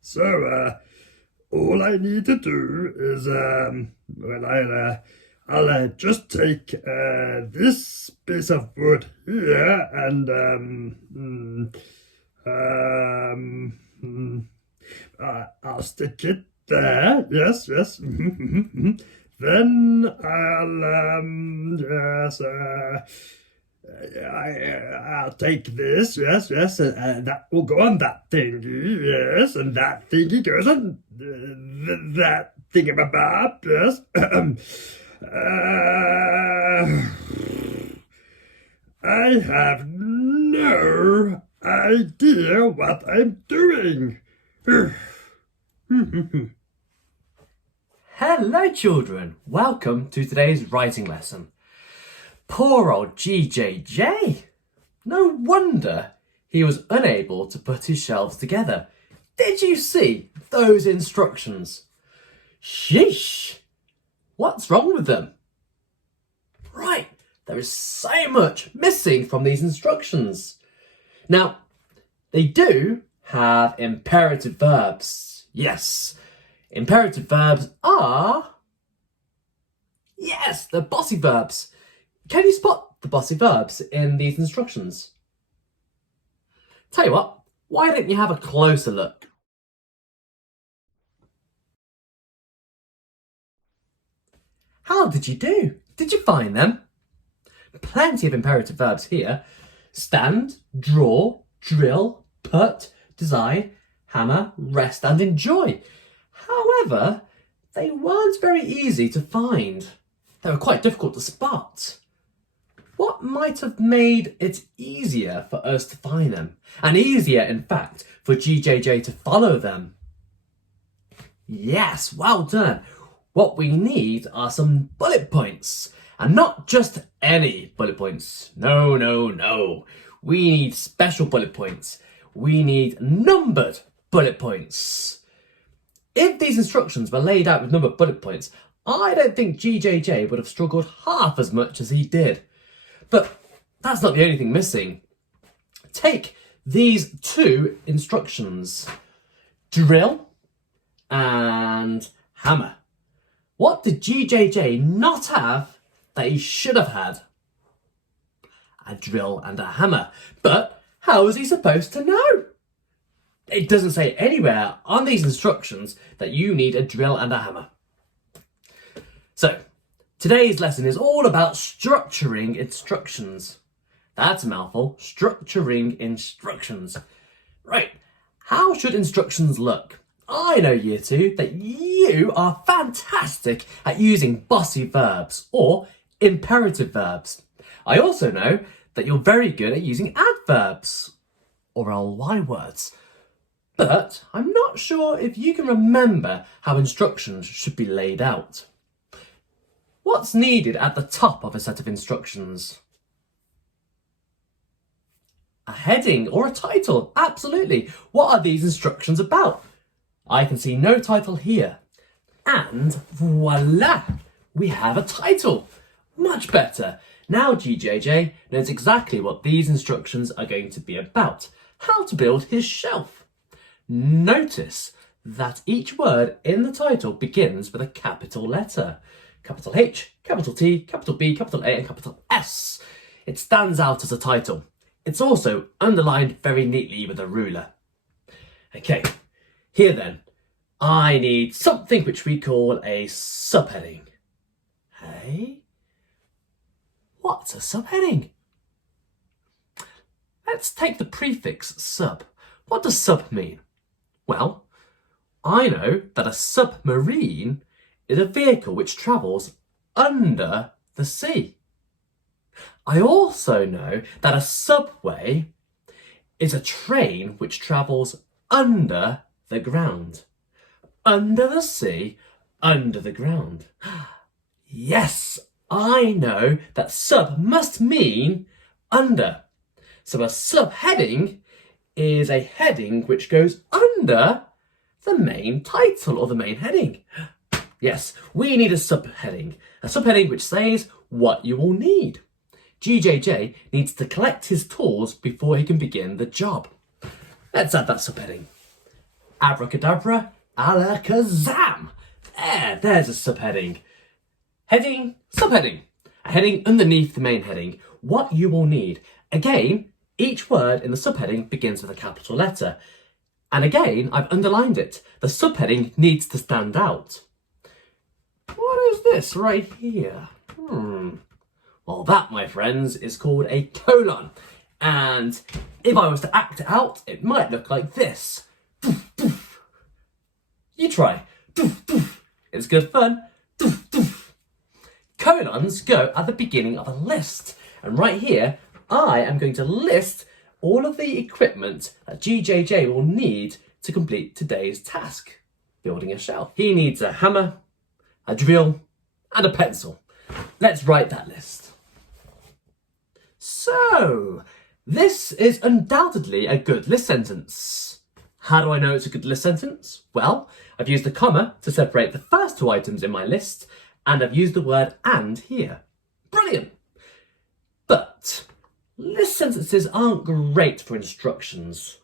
So, all I need to do is, I'll just take this piece of wood here and, I'll stick it there. Yes, yes. Then I'll take this, yes, yes, and that will go on that thingy, yes, and that thingy goes on that thingamabob, yes. I have no idea what I'm doing. Hello children, welcome to today's writing lesson. Poor old GJJ. No wonder he was unable to put his shelves together. Did you see those instructions? Sheesh! What's wrong with them? Right, there is so much missing from these instructions. Now, they do have imperative verbs. Yes, imperative verbs are... Yes, the bossy verbs. Can you spot the bossy verbs in these instructions? Tell you what, why don't you have a closer look? How did you do? Did you find them? Plenty of imperative verbs here. Stand, draw, drill, put, design, hammer, rest and enjoy. However, they weren't very easy to find. They were quite difficult to spot. What might have made it easier for us to find them? And easier, in fact, for GJJ to follow them? Yes, well done. What we need are some bullet points. And not just any bullet points. No, no, no. We need special bullet points. We need numbered bullet points. If these instructions were laid out with numbered bullet points, I don't think GJJ would have struggled half as much as he did. But that's not the only thing missing. Take these two instructions. Drill and hammer. What did GJJ not have that he should have had? A drill and a hammer. But how was he supposed to know? It doesn't say anywhere on these instructions that you need a drill and a hammer. So, today's lesson is all about structuring instructions. That's a mouthful. Structuring instructions. Right, how should instructions look? I know, Year 2, that you are fantastic at using bossy verbs or imperative verbs. I also know that you're very good at using adverbs or ly words. But I'm not sure if you can remember how instructions should be laid out. What's needed at the top of a set of instructions? A heading or a title, absolutely. What are these instructions about? I can see no title here. And voila, we have a title. Much better. Now GJJ knows exactly what these instructions are going to be about. How to build his shelf. Notice that each word in the title begins with a capital letter. Capital H, capital T, capital B, capital A and capital S. It stands out as a title. It's also underlined very neatly with a ruler. Okay, here then, I need something which we call a subheading. Hey? What's a subheading? Let's take the prefix sub. What does sub mean? Well, I know that a submarine is a vehicle which travels under the sea. I also know that a subway is a train which travels under the ground. Under the sea, under the ground. Yes, I know that sub must mean under. So a subheading is a heading which goes under the main title or the main heading. Yes, we need a subheading which says what you will need. GJJ needs to collect his tools before he can begin the job. Let's add that subheading. Abracadabra, alakazam. There's a subheading. Heading, subheading. A heading underneath the main heading. What you will need. Again, each word in the subheading begins with a capital letter. And again, I've underlined it. The subheading needs to stand out. What is this right here? Well, that, my friends, is called a colon. And if I was to act it out, it might look like this. You try. It's good fun. Colons go at the beginning of a list. And right here, I am going to list all of the equipment that GJJ will need to complete today's task, building a shelf. He needs a hammer, a drill, and a pencil. Let's write that list. So, this is undoubtedly a good list sentence. How do I know it's a good list sentence? Well, I've used a comma to separate the first two items in my list, and I've used the word and here. Brilliant! But list sentences aren't great for instructions.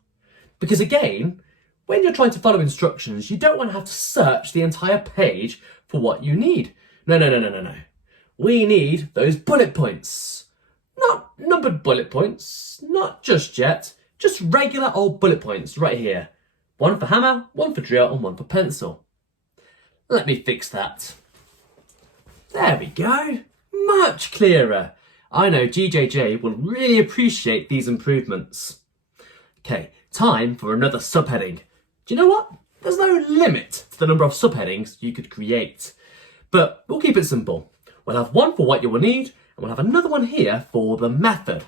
Because again, when you're trying to follow instructions, you don't want to have to search the entire page for what you need. No. We need those bullet points. Not numbered bullet points, not just yet, just regular old bullet points right here. One for hammer, one for drill, and one for pencil. Let me fix that. There we go. Much clearer. I know GJJ will really appreciate these improvements. Okay, time for another subheading. Do you know what? There's no limit to the number of subheadings you could create. But we'll keep it simple. We'll have one for what you will need, and we'll have another one here for the method.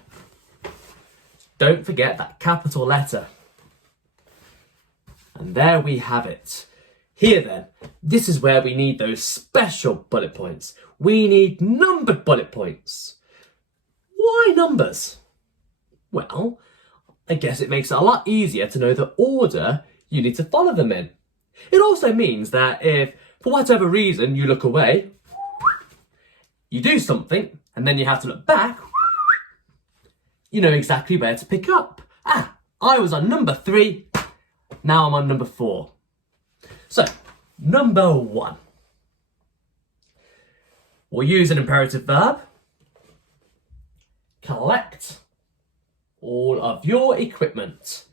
Don't forget that capital letter. And there we have it. Here then, this is where we need those special bullet points. We need numbered bullet points. Why numbers? Well, I guess it makes it a lot easier to know the order you need to follow them in. It also means that if, for whatever reason, you look away, you do something, and then you have to look back, you know exactly where to pick up. I was on number 3, now I'm on number 4. So, number 1. We'll use an imperative verb. Collect all of your equipment.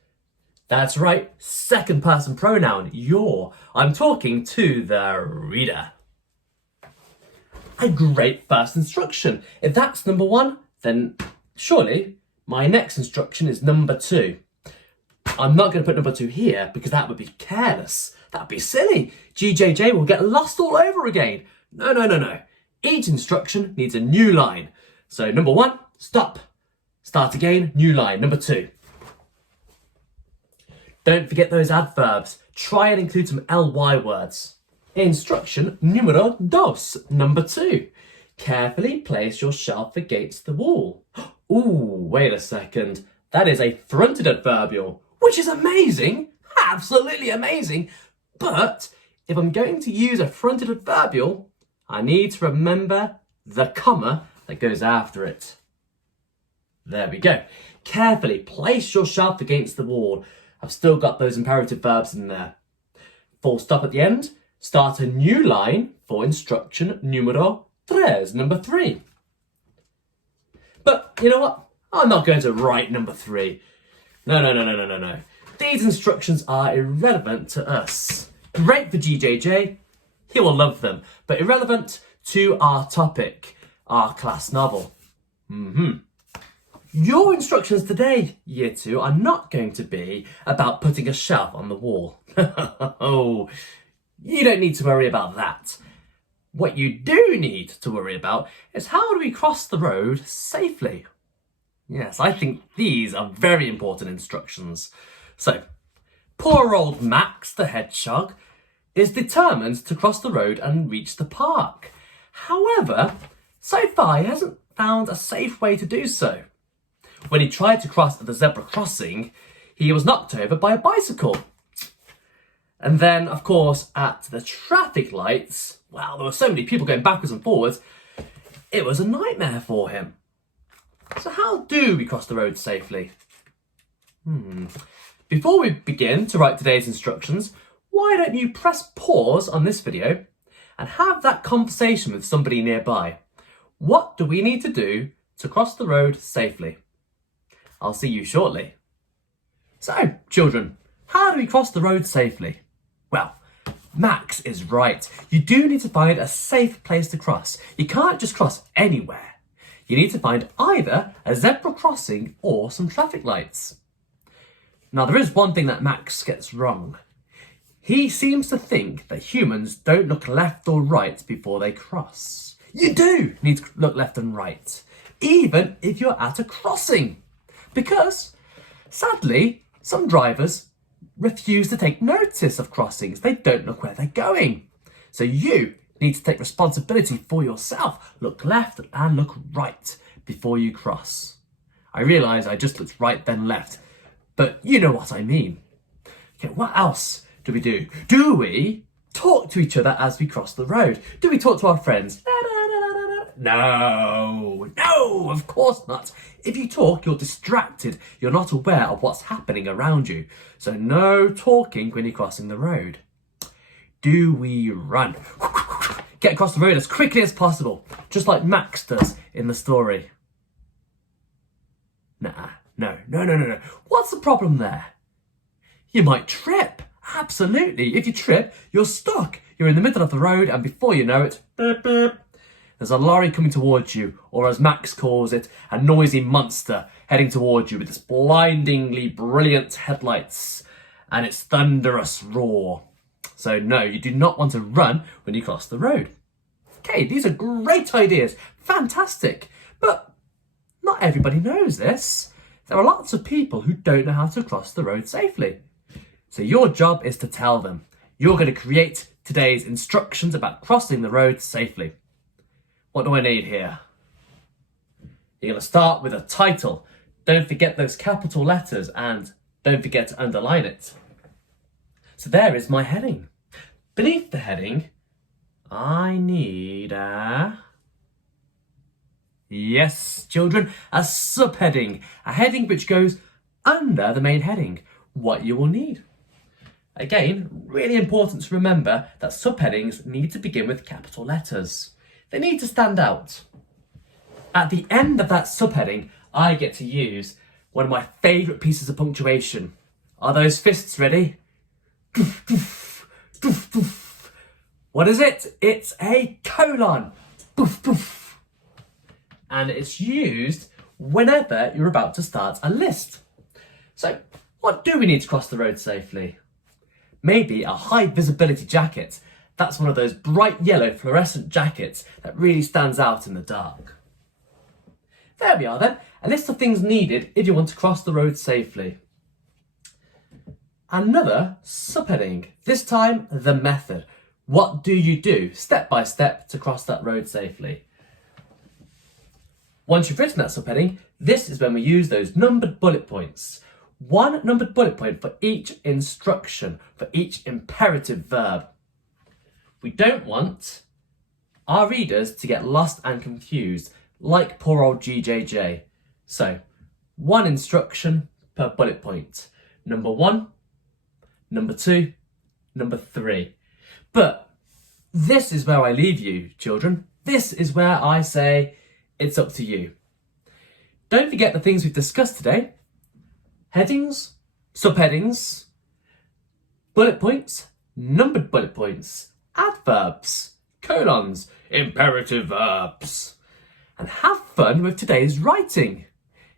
That's right, second person pronoun, your. I'm talking to the reader. A great first instruction. If that's number 1, then surely my next instruction is number 2. I'm not going to put number 2 here because that would be careless. That'd be silly. GJJ will get lost all over again. No. Each instruction needs a new line. So number 1, stop. Start again, new line. Number 2. Don't forget those adverbs. Try and include some ly words. Instruction numero 2, number 2. Carefully place your shelf against the wall. Ooh, wait a second. That is a fronted adverbial, which is amazing. Absolutely amazing. But if I'm going to use a fronted adverbial, I need to remember the comma that goes after it. There we go. Carefully place your shelf against the wall. I've still got those imperative verbs in there. Full stop at the end. Start a new line for instruction numero 3, number 3. But you know what? I'm not going to write number 3. No. These instructions are irrelevant to us. Great for GJJ. He will love them. But irrelevant to our topic, our class novel. Your instructions today, Year 2, are not going to be about putting a shelf on the wall. Oh, you don't need to worry about that. What you do need to worry about is how do we cross the road safely? Yes, I think these are very important instructions. So, poor old Max the hedgehog is determined to cross the road and reach the park. However, so far he hasn't found a safe way to do so. When he tried to cross at the zebra crossing, he was knocked over by a bicycle. And then, of course, at the traffic lights, well, there were so many people going backwards and forwards, it was a nightmare for him. So how do we cross the road safely? Before we begin to write today's instructions, why don't you press pause on this video and have that conversation with somebody nearby. What do we need to do to cross the road safely? I'll see you shortly. So, children, how do we cross the road safely? Well, Max is right. You do need to find a safe place to cross. You can't just cross anywhere. You need to find either a zebra crossing or some traffic lights. Now, there is one thing that Max gets wrong. He seems to think that humans don't look left or right before they cross. You do need to look left and right, even if you're at a crossing. Because, sadly, some drivers refuse to take notice of crossings. They don't look where they're going. So you need to take responsibility for yourself. Look left and look right before you cross. I realise I just looked right then left, but you know what I mean. Okay, what else do we do? Do we talk to each other as we cross the road? Do we talk to our friends? No, of course not. If you talk, you're distracted. You're not aware of what's happening around you. So no talking when you're crossing the road. Do we run? Get across the road as quickly as possible, just like Max does in the story. No. What's the problem there? You might trip. Absolutely. If you trip, you're stuck. You're in the middle of the road and before you know it, beep, beep, there's a lorry coming towards you, or as Max calls it, a noisy monster heading towards you with its blindingly brilliant headlights and its thunderous roar. So no, you do not want to run when you cross the road. Okay, these are great ideas. Fantastic. But not everybody knows this. There are lots of people who don't know how to cross the road safely. So your job is to tell them. You're going to create today's instructions about crossing the road safely. What do I need here? You're going to start with a title. Don't forget those capital letters and don't forget to underline it. So there is my heading. Beneath the heading, I need yes, children, a subheading. A heading which goes under the main heading. What you will need. Again, really important to remember that subheadings need to begin with capital letters. They need to stand out. At the end of that subheading, I get to use one of my favourite pieces of punctuation. Are those fists ready? Doof, doof, doof, doof. What is it? It's a colon. Doof, doof. And it's used whenever you're about to start a list. So, what do we need to cross the road safely? Maybe a high visibility jacket. That's one of those bright yellow fluorescent jackets that really stands out in the dark. There we are then, a list of things needed if you want to cross the road safely. Another subheading, this time the method. What do you do step by step to cross that road safely? Once you've written that subheading, this is when we use those numbered bullet points. One numbered bullet point for each instruction, for each imperative verb. We don't want our readers to get lost and confused, like poor old GJJ. So, one instruction per bullet point. Number 1, number 2, number 3. But this is where I leave you, children. This is where I say it's up to you. Don't forget the things we've discussed today. Headings, subheadings, bullet points, numbered bullet points, adverbs, colons, imperative verbs. And have fun with today's writing.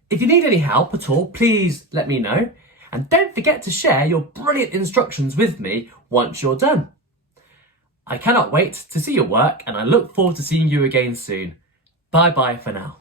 If you need any help at all, please let me know. And don't forget to share your brilliant instructions with me once you're done. I cannot wait to see your work and I look forward to seeing you again soon. Bye bye for now.